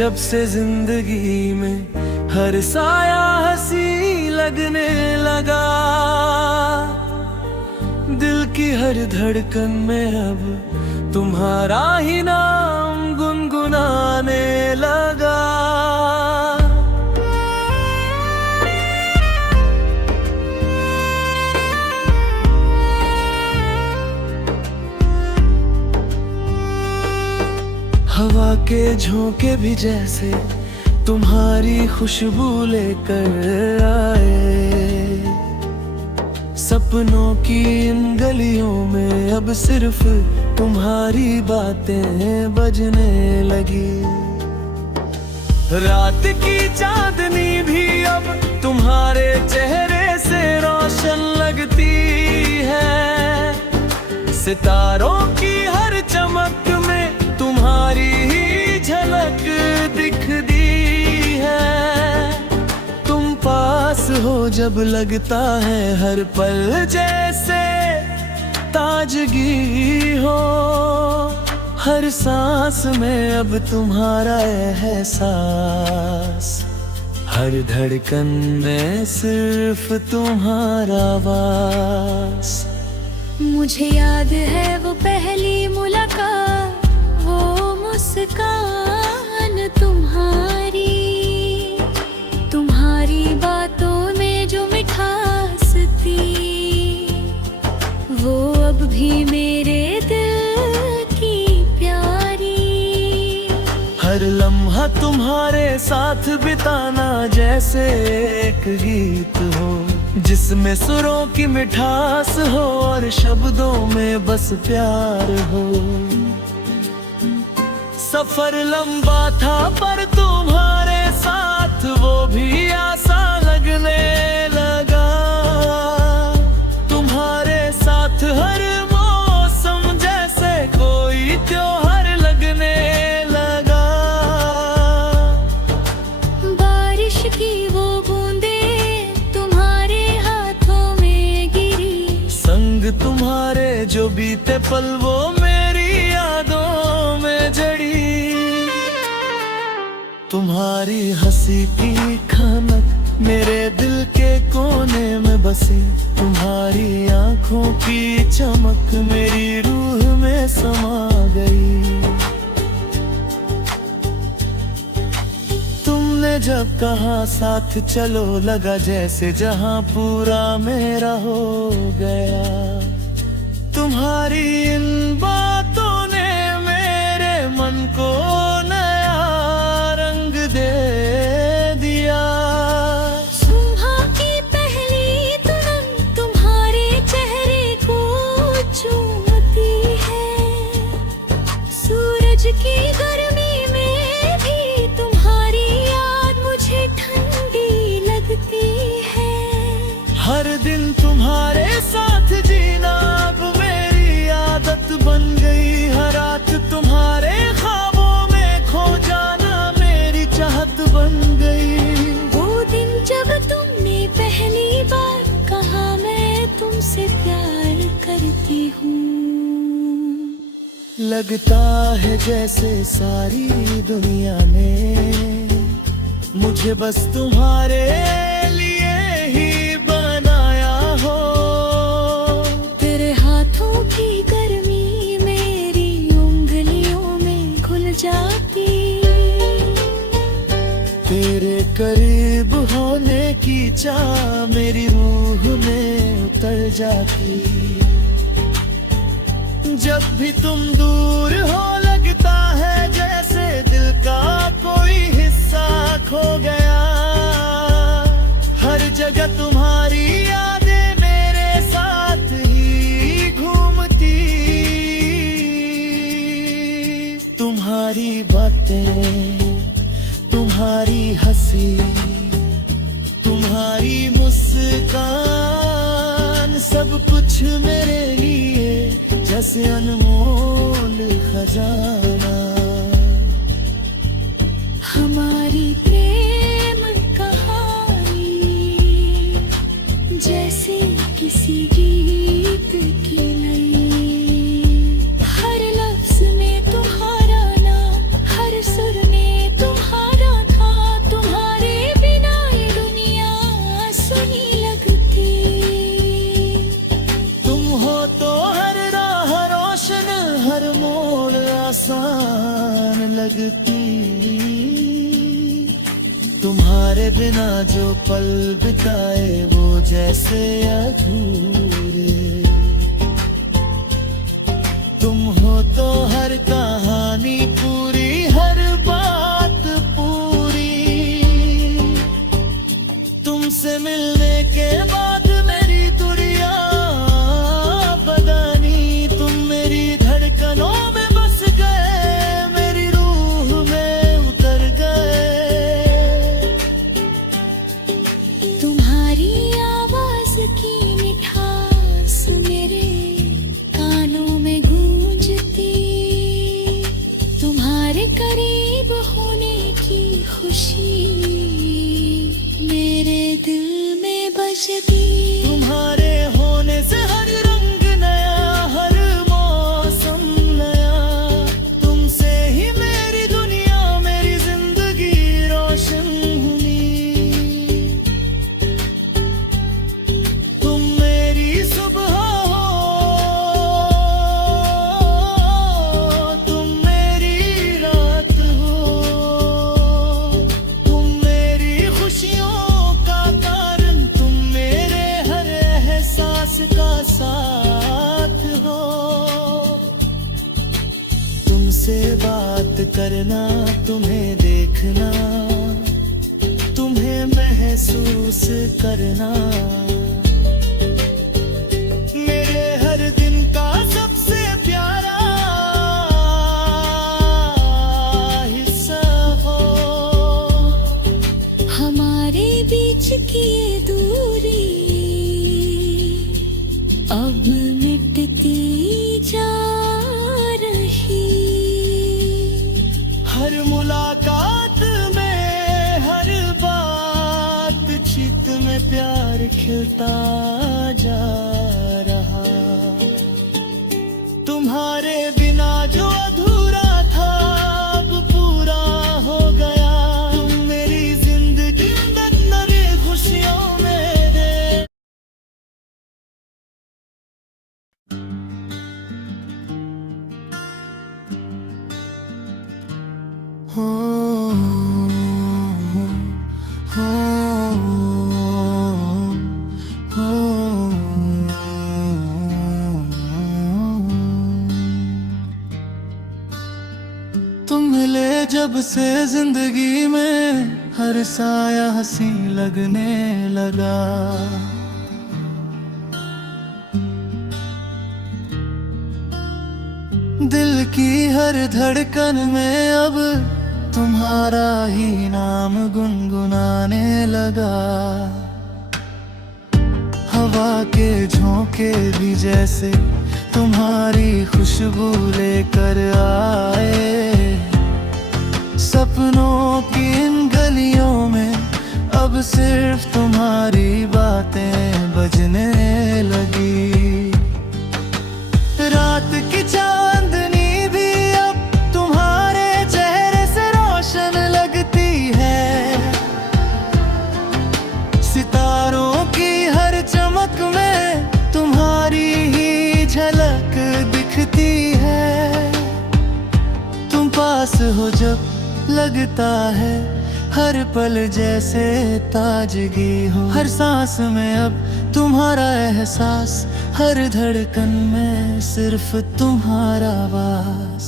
जब से जिंदगी में हर साया हंसी लगने लगा, दिल की हर धड़कन में अब तुम्हारा ही नाम गुनगुनाने लगा। हवा के झोंके भी जैसे तुम्हारी खुशबू लेकर आए, सपनों की इन गलियों में अब सिर्फ तुम्हारी बातें बजने लगी। रात की चांदनी भी अब तुम्हारे चेहरे से रोशन लगती है, सितारों की हर चमक में तुम्हारी ही झलक दिखती है। तुम पास हो जब लगता है हर पल जैसे ताजगी हो, हर सांस में अब तुम्हारा एहसास, हर धड़कन में सिर्फ तुम्हारा वास। मुझे याद है वो पहली मुलाकात, वो मुस्कान तुम्हारी, तुम्हारी बातों में जो मिठास थी, वो अब भी मेरे दिल की प्यारी। हर लम्हा तुम्हारे साथ बिताना जैसे एक गीत हो, जिसमें सुरों की मिठास हो और शब्दों में बस प्यार हो। सफर लंबा था पर तुम्हारे साथ वो भी आसान लगने लगा, तुम्हारे साथ हर मौसम जैसे कोई त्योहार लगने लगा। बारिश की वो बूंदें तुम्हारे हाथों में गिरी, संग तुम्हारे जो बीते पल वो मेरी यादों में जड़ी। तुम्हारी हंसी की खनक मेरे दिल के कोने में बसी, तुम्हारी आंखों की चमक मेरी रूह में समा गई। तुमने जब कहा साथ चलो, लगा जैसे जहां पूरा मेरा हो गया। तुम्हारी इन बातों ने मेरे मन को नया रंग दे दिया। सुबह की पहली तुरंत तुम्हारे चेहरे को चूमती है, सूरज की गर्मी में भी तुम्हारी याद मुझे ठंडी लगती है। हर दिन तुम्हारे साथ जीना अब मेरी आदत बन गई, हर रात तुम्हारे ख्वाबों में खो जाना मेरी चाहत बन गई। वो दिन जब तुमने पहली बार कहा मैं तुमसे प्यार करती हूँ, लगता है जैसे सारी दुनिया ने मुझे बस तुम्हारे लिए ही बनाया हो। तेरे हाथों की गर्मी मेरी उंगलियों में घुल जाती, तेरे करीब होने की चाह मेरी रूह में उतर जाती। जब भी तुम दूर हो लगता है जैसे दिल का कोई हिस्सा खो गया, हर जगह तुम्हारी यादें मेरे साथ ही घूमती। तुम्हारी बातें, तुम्हारी हंसी, तुम्हारी मुस्कान, सब कुछ मेरे लिए जैसे अनमोल खजाना। हमारी प्रेम कहानी जैसे किसी गीत की नई, हर लफ्ज में तुम्हारा नाम, हर सुर में तुम्हारा तुम्हारे बिना जो पल बिताए वो जैसे अधूरे। तुम हो तो हर कहानी पूरी, हर बात पूरी। तुमसे मिलने के बाद मेरी दुनिया बदनी। तुम मेरी धड़कनों में बस गए, मेरी रूह में उतर गए। तुम्हारी आवाज की मिठास मेरे कानों में गूंजती। तुम्हारे करीब होने की खुशी मेरे दिल में बजती। तुम्हारे होने से हर रंग नया, हर मौसम नया। तुमसे ही मेरी दुनिया, मेरी जिंदगी रोशन हुई। तुम मेरी सुबह हो, तुम मेरी रात हो। तुम मेरी खुशियों का कारण, तुम मेरे हर एहसास का साथ हो। तुमसे बात करना, तुम्हें देखना, तुम्हें महसूस करना मेरे हर दिन का सबसे प्यारा हिस्सा हो। हमारे बीच की ये दूरी अब मिटती जा रही। हर मुलाकात में, हर बातचीत में प्यार खिलता जा रहा। तुम्हारे बिना जो अधूरा था अब पूरा हो गया। तुम मेरी जिंदगी में नई खुशियों में दे। हो, हो, तुम मिले जब से जिंदगी में हर साया हंसी लगने लगा। दिल की हर धड़कन में अब तुम्हारा ही नाम गुनगुनाने लगा। हवा के झोंके भी जैसे तुम्हारी खुशबू लेकर आए। सपनों की इन गलियों में अब सिर्फ तुम्हारी बातें बजने लगी। रात की चांदनी भी अब तुम्हारे चेहरे से रोशन लगती है। सितारों की हर चमक में तुम्हारी ही झलक दिखती है। तुम पास हो जब लगता है हर पल जैसे ताजगी हो। हर सांस में अब तुम्हारा एहसास, हर धड़कन में सिर्फ तुम्हारा वास।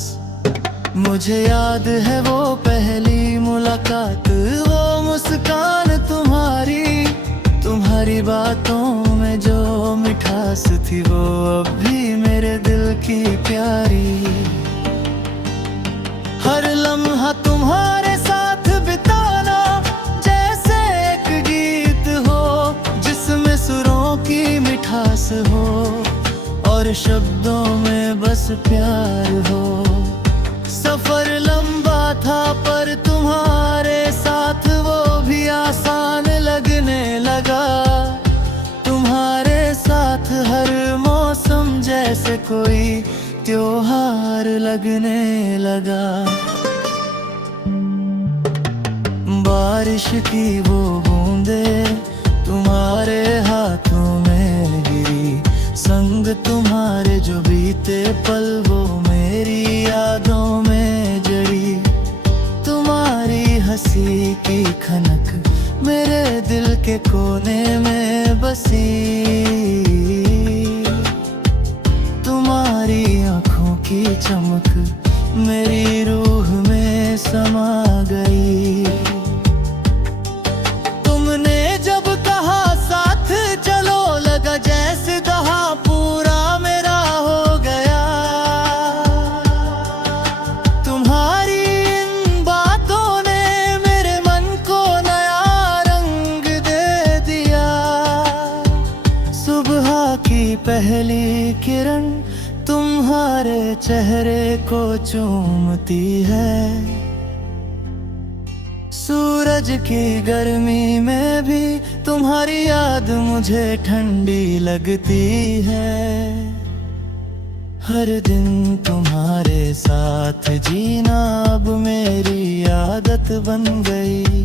मुझे याद है वो पहली मुलाकात, वो मुस्कान तुम्हारी। तुम्हारी बातों में जो मिठास थी वो अब भी मेरे दिल की प्यारी। हर लम्हा तुम्हारे साथ बिताना जैसे एक गीत हो, जिसमें सुरों की मिठास हो और शब्दों में बस प्यार हो। सफर लंबा था पर तुम्हारे साथ वो भी आसान लगने लगा। तुम्हारे साथ हर मौसम जैसे कोई त्योहार लगने लगा। बारिश की वो बूंदे तुम्हारे हाथों में गिरी, संग तुम्हारे जो बीते पल वो मेरी यादों में जड़ी। तुम्हारी हंसी की खनक मेरे दिल के कोने में बसी, तुम्हारी आंखों की चमक मेरी रूह में समा गई। तुमने जब कहा साथ चलो, लगा जैसे कहा पूरा मेरा हो गया। तुम्हारी इन बातों ने मेरे मन को नया रंग दे दिया। सुबह की पहली किरण तुम्हारे चेहरे को चूमती है। सूरज की गर्मी में भी तुम्हारी याद मुझे ठंडी लगती है। हर दिन तुम्हारे साथ जीना अब मेरी आदत बन गई।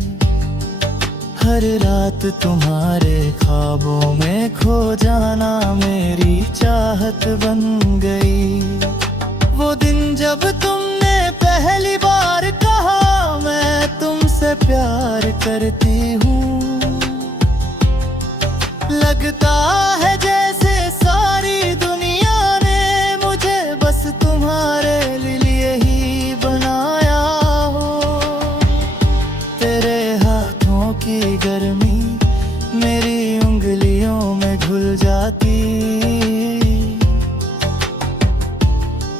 हर रात तुम्हारे ख्वाबों में खो जाना मेरी चाहत बन गई। वो दिन जब तुमने पहली बार कहा मैं तुमसे प्यार करती हूँ, लगता है जैसे सारी दुनिया ने मुझे बस तुम्हारे लिए ही बनाया हो। तेरे हाथों की गर्मी मेरी उंगलियों में घुल जाती,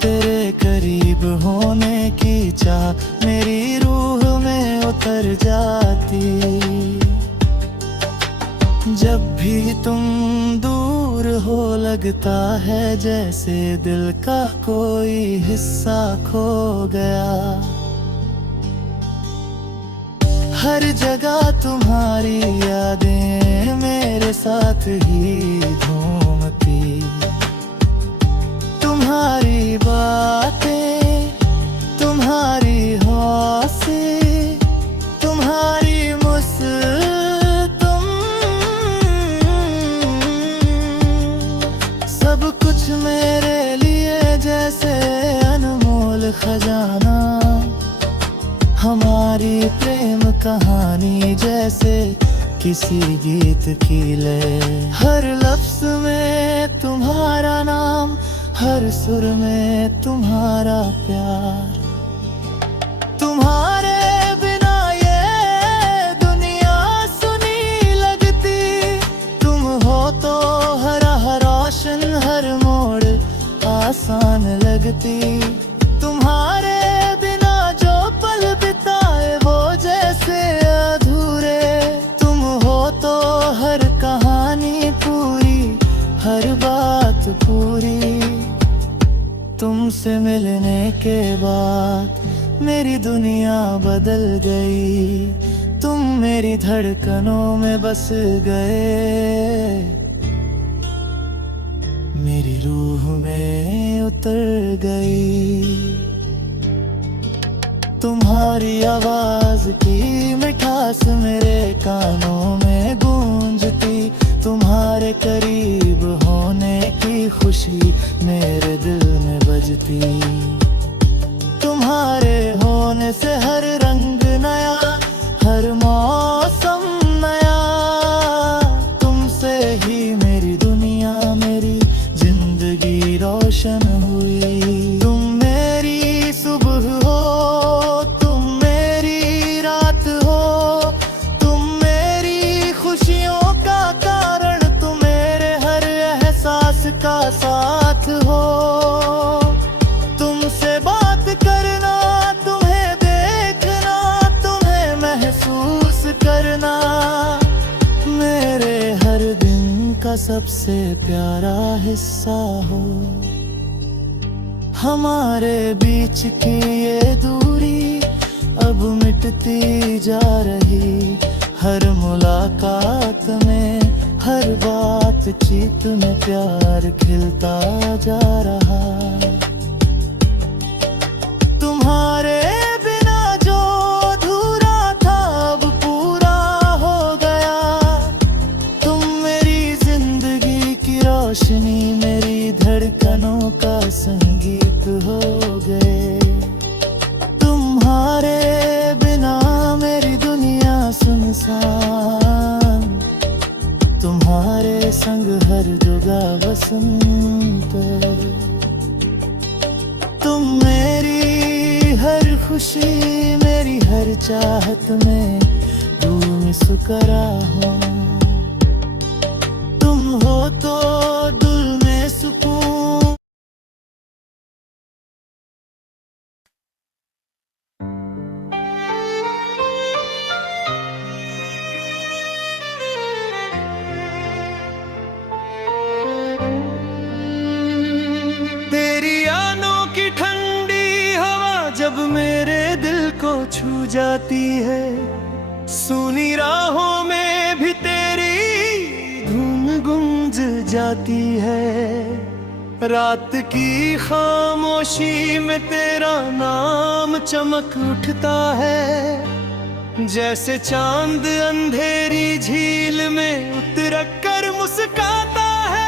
तेरे करीब होने की चाह मेरी रूह में उतर जाती। जब भी तुम दूर हो लगता है जैसे दिल का कोई हिस्सा खो गया। हर जगह तुम्हारी यादें मेरे साथ ही घूमती। तुम्हारी बातें, तुम्हारी हौसलें, तुम्हारी तुम सब कुछ मेरे लिए जैसे अनमोल खजाना। हमारी प्रेम कहानी जैसे किसी गीत की लय। हर लफ्ज में तुम्हारा नाम, हर सुर में तुम्हारा प्यार। तुम्हारे बिना ये दुनिया सुनी लगती। तुम हो तो हर रोशन, हर मोड़ आसान लगती। तुम्हारे बिना जो पल बिताए वो जैसे अधूरे। तुम हो तो हर कहानी पूरी, हर बात पूरी। तुमसे मिलने के बाद मेरी दुनिया बदल गई। तुम मेरी धड़कनों में बस गए, मेरी रूह में उतर गई। तुम्हारी आवाज की मिठास मेरे कानों में गूंजती। तुम्हारे करीब होने की खुशी मेरे दिल में बजती। तुम्हारे होने से हर रंग नया, हर मौसम नया। तुमसे ही मेरी दुनिया, मेरी जिंदगी रोशन हुई। तुम मेरी सुबह हो, तुम मेरी रात हो। तुम मेरी खुशियों का कारण, तुम मेरे हर एहसास का साथ हो। तुमसे बात करना, तुम्हें देखना, तुम्हें महसूस करना मेरे हर दिन का सबसे प्यारा हिस्सा हो। हमारे बीच की ये दूरी अब मिटती जा रही। हर मुलाकात में, हर बातचीत में प्यार खिलता जा रहा। तुम्हारे बिना जो अधूरा था अब पूरा हो गया। तुम मेरी जिंदगी की रोशनी, मेरी धड़कनों का संगीत हो गए। तुम्हारे बिना मेरी दुनिया सुनसान। संग हर जगह बसंत। तुम मेरी हर खुशी, मेरी हर चाहत में मुस्कुरा हो। तुम हो तो दिल में सुकून। तेरी यादों की ठंडी हवा जब मेरे दिल को छू जाती है, सुनी राहों में भी तेरी धुन गूंज जाती है। रात की खामोशी में तेरा नाम चमक उठता है, जैसे चांद अंधेरी झील में उतर कर मुस्काता है।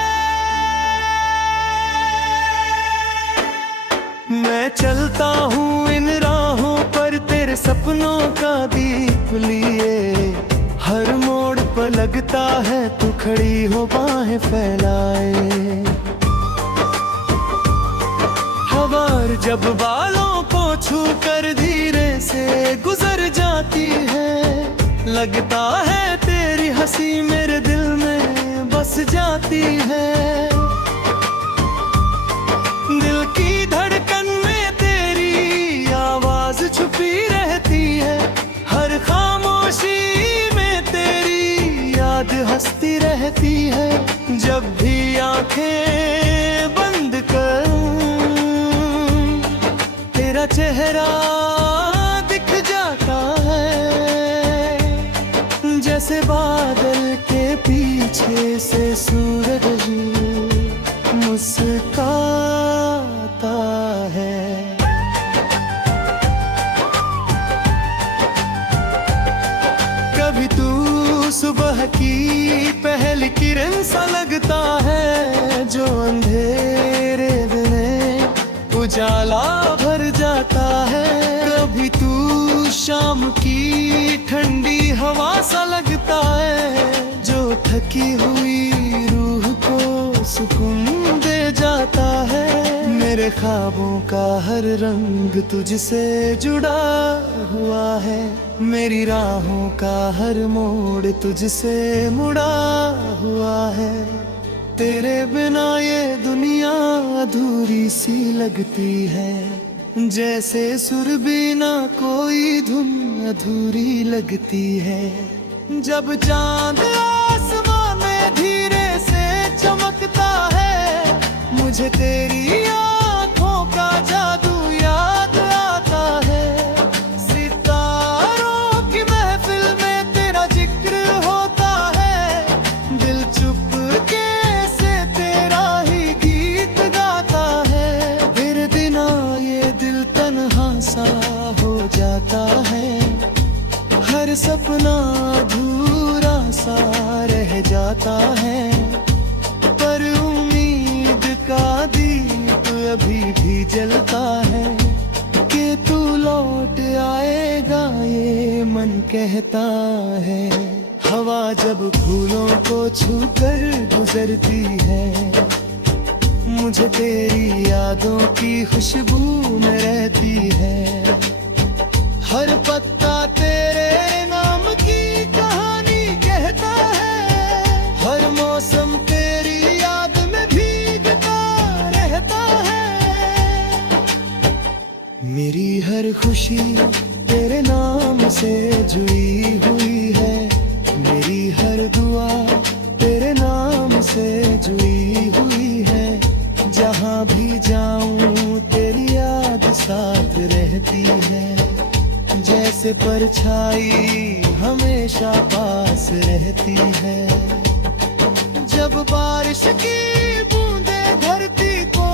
मैं चलता हूँ इन राहों पर तेरे सपनों का दीप लिए, हर मोड़ पर लगता है तू खड़ी हो बाहें फैलाए। हवा जब बालों को छू कर धीरे से गुजर जाती है, लगता है तेरी हंसी मेरे दिल में बस जाती है। दिल की धड़कन में तेरी आवाज छुपी रहती है, हर खामोशी में तेरी याद हंसती रहती है। जब भी आंखें बंद कर तेरा चेहरा दिख जाता है, जैसे बादल के पीछे से सूरज मुस्कुराता है। कभी तू सुबह की पहली किरण सा लगता है, जो अंधेरे में उजाला भर जाता है। कभी तू शाम की ठंडी हवा सा लगता है, जो थकी हुई रूह को सुकून दे जाता है। मेरे ख्वाबों का हर रंग तुझसे जुड़ा हुआ है, मेरी राहों का हर मोड़ तुझसे मुड़ा हुआ है। तेरे बिना ये दुनिया अधूरी सी लगती है, जैसे सुर बिना कोई धुन अधूरी लगती है। जब चांद आसमां में धीरे से चमकता है, मुझे तेरी आँखों का जादू याद आता है। सितारों की महफिल में तेरा जिक्र होता है, दिल चुपके से तेरा ही गीत गाता है। फिर बिना ये दिल तन्हा सा हो जाता है, हर सपना अधूरा सा रह जाता है। पर उम्मीद का दीप अभी भी जलता है, कि तू लौट आएगा ये मन कहता है। हवा जब फूलों को छूकर गुजरती है, मुझे तेरी यादों की खुशबू में रहती है। हर पत्ता तेरे नाम की कहानी कहता है, हर मौसम तेरी याद में भीगता रहता है। मेरी हर खुशी तेरे नाम से जुड़ी हुई है, मेरी हर दुआ तेरे नाम से जुड़ी हुई है। जहाँ भी जाऊं तेरी याद साथ रहती है, जैसे परछाई हमेशा पास रहती है। जब बारिश की बूंदें धरती को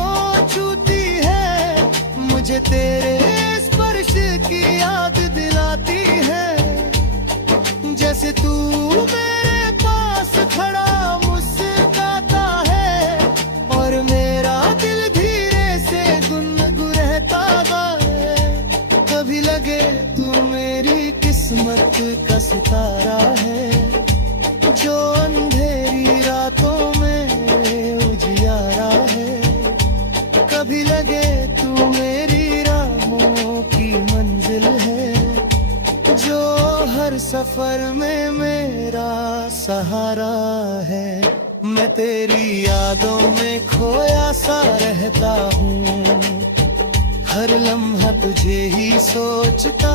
छूती है, मुझे तेरे स्पर्श की याद दिलाती है। जैसे तू मेरे पास खड़ा मुस्कुराता है, और मेरा दिल धीरे से गुनगुनाता है। कभी लगे तू मेरी किस्मत का सितारा है, जो अंधेरी रातों सहारा है। मैं तेरी यादों में खोया सा रहता हूँ, हर लम्हा तुझे ही सोचता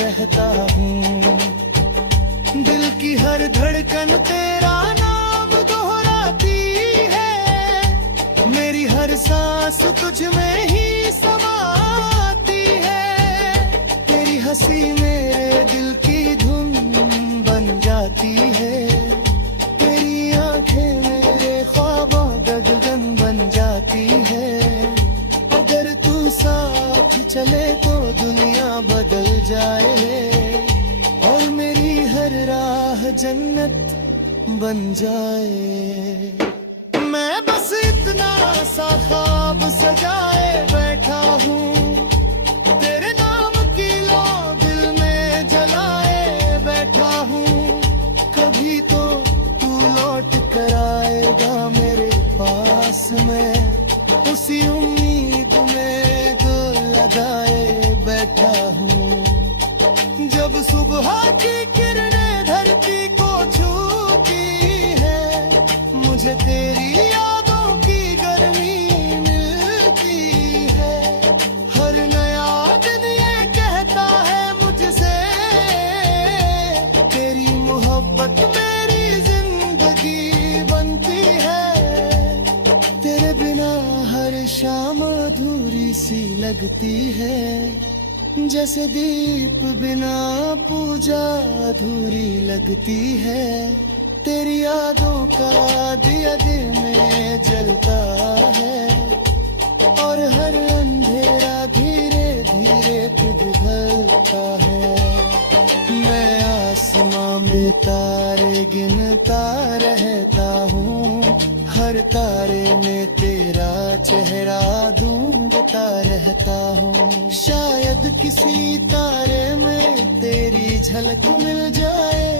रहता हूँ। दिल की हर धड़कन तेरा नाम दोहराती है, मेरी हर सांस तुझ में ही समाती है। तेरी हंसी मेरे दिल की धुन बन जाती है, तेरी आंखें मेरे ख्वाबों का गगन बन जाती है। अगर तू साथ चले तो दुनिया बदल जाए, और मेरी हर राह जन्नत बन जाए। मैं बस इतना सा ख्वाब सजाए बैठा हूँ, तेरे नाम की लो दिल में जलाए बैठा हूँ। कभी तो तू लौट कर आएगा मेरे पास, मैं उसी उम्मीद में दिल लगाए बैठा हूँ। जब सुबह की किरणें धरती को छूती है, मुझे तेरी यादों की गर्मी मिलती है। हर नया दिन ये कहता है मुझसे, तेरी मोहब्बत मेरी जिंदगी बनती है। तेरे बिना हर शाम अधूरी सी लगती है, जैसे दीप बिना पूजा अधूरी लगती है। तेरी यादों का दिया दिल में जलता है, और हर अंधेरा धीरे धीरे पिघलता है। मैं आसमां में तारे गिनता रहता हूँ, हर तारे में तेरा चेहरा ढूंढता रहता हूँ। शायद किसी तारे में तेरी झलक मिल जाए,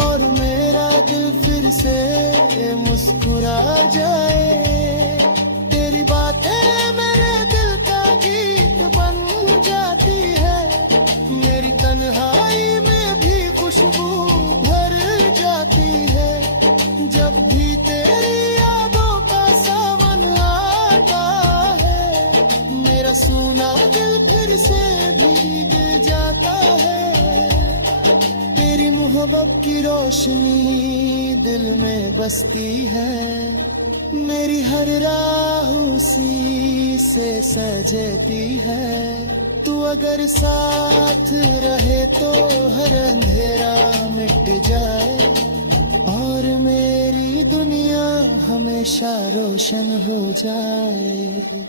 और मेरा दिल फिर से मुस्कुरा जाए। तेरी बातें मेरे दिल का गीत बन जाती है, मेरी तन्हाई में भी खुशबू भर जाती है। जब भी तेरी यादों का सावन आता है, मेरा सूना दिल फिर से भीग जाता है। तेरी मोहब्बत की रोशनी दिल में बसती है, मेरी हर राह उसी से सजती है। तू अगर साथ रहे तो हर अंधेरा मिट जाए, और मेरी दुनिया हमेशा रोशन हो जाए।